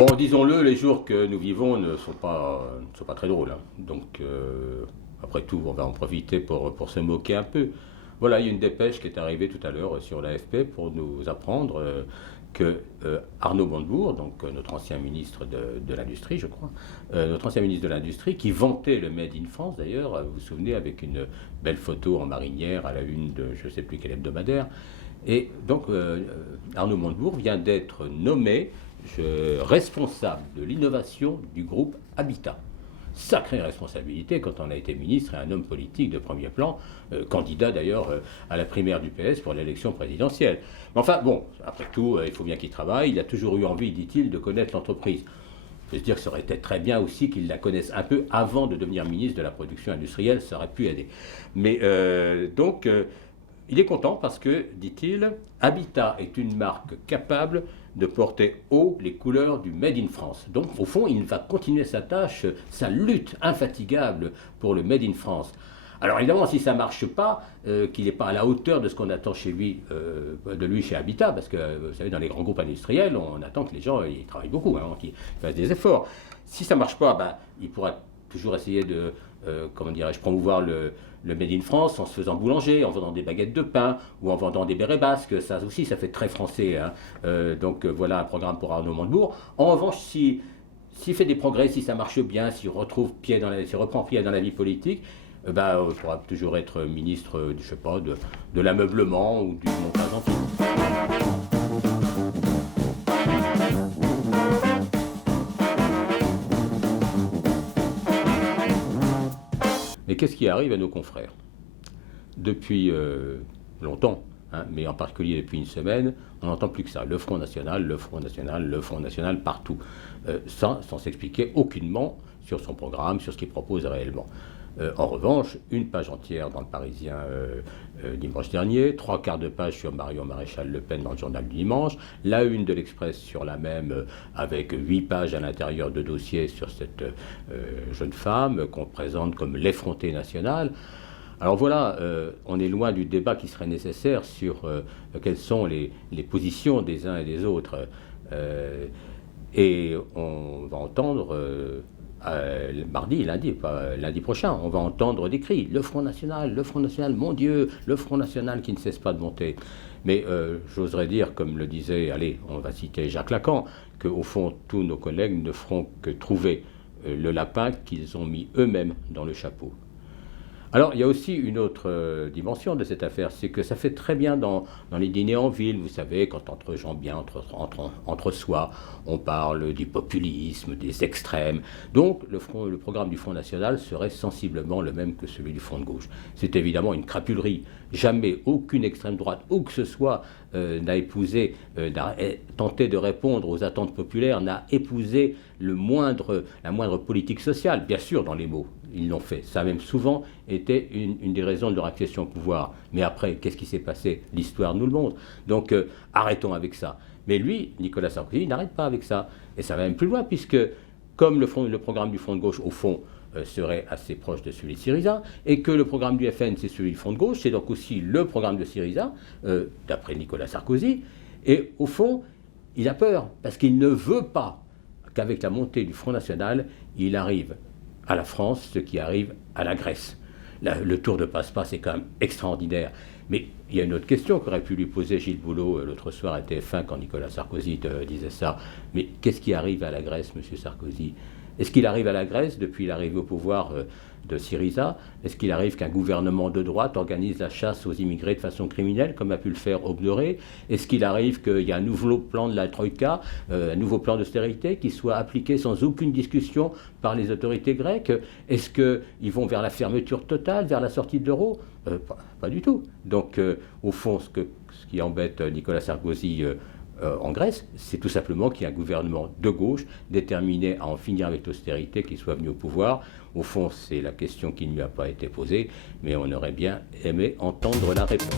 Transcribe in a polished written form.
Bon, disons-le, les jours que nous vivons ne sont pas très drôles, hein. Donc, après tout, on va en profiter pour se moquer un peu. Voilà, il y a une dépêche qui est arrivée tout à l'heure sur l'AFP pour nous apprendre que Arnaud Montebourg, donc notre ancien ministre de l'Industrie, je crois, notre ancien ministre de l'Industrie, qui vantait le Made in France d'ailleurs, vous vous souvenez, avec une belle photo en marinière à la une de je ne sais plus quel hebdomadaire. Et donc Arnaud Montebourg vient d'être nommé responsable de l'innovation du groupe Habitat. Sacrée responsabilité quand on a été ministre et un homme politique de premier plan, candidat d'ailleurs à la primaire du PS pour l'élection présidentielle. Mais enfin bon, après tout, il faut bien qu'il travaille, il a toujours eu envie, dit-il, de connaître l'entreprise. Je veux dire que ça aurait été très bien aussi qu'il la connaisse un peu avant de devenir ministre de la production industrielle, ça aurait pu aider. Mais donc, il est content parce que, dit-il, Habitat est une marque capable de porter haut les couleurs du Made in France. Donc, au fond, il va continuer sa tâche, sa lutte infatigable pour le Made in France. Alors évidemment, si ça ne marche pas, qu'il n'est pas à la hauteur de ce qu'on attend chez lui, de lui chez Habitat, parce que vous savez, dans les grands groupes industriels, on attend que les gens ils travaillent beaucoup, hein, qu'ils fassent des efforts. Si ça ne marche pas, ben, il pourra toujours essayer de, comment dirais-je, promouvoir le Made in France en se faisant boulanger, en vendant des baguettes de pain ou en vendant des bérets basques. Ça aussi, ça fait très français, hein. Donc voilà un programme pour Arnaud Montebourg. En revanche, s'il fait des progrès, si ça marche bien, s'il reprend pied dans la vie politique, ben, il pourra toujours être ministre, je sais pas, de l'ameublement ou du montage en film. Mais qu'est-ce qui arrive à nos confrères? Depuis longtemps, hein, mais en particulier depuis une semaine, on n'entend plus que ça. Le Front National, le Front National, le Front National, partout. Sans s'expliquer aucunement sur son programme, sur ce qu'il propose réellement. En revanche, une page entière dans le Parisien dimanche dernier, 3/4 de page sur Marion Maréchal Le Pen dans le journal du dimanche, la une de l'Express sur la même, avec 8 pages à l'intérieur de dossiers sur cette jeune femme qu'on présente comme l'effrontée nationale. Alors voilà, on est loin du débat qui serait nécessaire sur quelles sont les positions des uns et des autres. Et on va entendre... lundi prochain, on va entendre des cris. Le Front National, mon Dieu, le Front National qui ne cesse pas de monter. Mais j'oserais dire, comme le disait, allez, on va citer Jacques Lacan, qu'au fond, tous nos collègues ne feront que trouver le lapin qu'ils ont mis eux-mêmes dans le chapeau. Alors, il y a aussi une autre dimension de cette affaire, c'est que ça fait très bien dans les dîners en ville, vous savez, quand entre gens bien, entre soi, on parle du populisme, des extrêmes. Donc, le programme du Front National serait sensiblement le même que celui du Front de gauche. C'est évidemment une crapulerie. Jamais aucune extrême droite, où que ce soit, n'a tenté de répondre aux attentes populaires, n'a épousé la moindre politique sociale, bien sûr dans les mots. Ils l'ont fait. Ça a même souvent été une des raisons de leur accession au pouvoir. Mais après, qu'est-ce qui s'est passé? L'histoire nous le montre. Donc, arrêtons avec ça. Mais lui, Nicolas Sarkozy, il n'arrête pas avec ça. Et ça va même plus loin, puisque, comme le programme du Front de gauche, au fond, serait assez proche de celui de Syriza, et que le programme du FN, c'est celui du Front de gauche, c'est donc aussi le programme de Syriza, d'après Nicolas Sarkozy. Et au fond, il a peur, parce qu'il ne veut pas qu'avec la montée du Front National, il arrive à la France ce qui arrive à la Grèce. Le tour de passe-passe est quand même extraordinaire. Mais il y a une autre question qu'aurait pu lui poser Gilles Boulot l'autre soir à TF1 quand Nicolas Sarkozy disait ça. Mais qu'est-ce qui arrive à la Grèce, M. Sarkozy? Est-ce qu'il arrive à la Grèce depuis l'arrivée au pouvoir de Syriza? Est-ce qu'il arrive qu'un gouvernement de droite organise la chasse aux immigrés de façon criminelle, comme a pu le faire Obnoré? Est-ce qu'il arrive qu'il y a un nouveau plan de la Troïka, un nouveau plan d'austérité qui soit appliqué sans aucune discussion par les autorités grecques? Est-ce qu'ils vont vers la fermeture totale, vers la sortie de l'euro? Pas du tout. Donc, au fond, ce qui embête Nicolas Sarkozy en Grèce, c'est tout simplement qu'il y a un gouvernement de gauche déterminé à en finir avec l'austérité qui soit venu au pouvoir. Au fond, c'est la question qui ne lui a pas été posée, mais on aurait bien aimé entendre la réponse.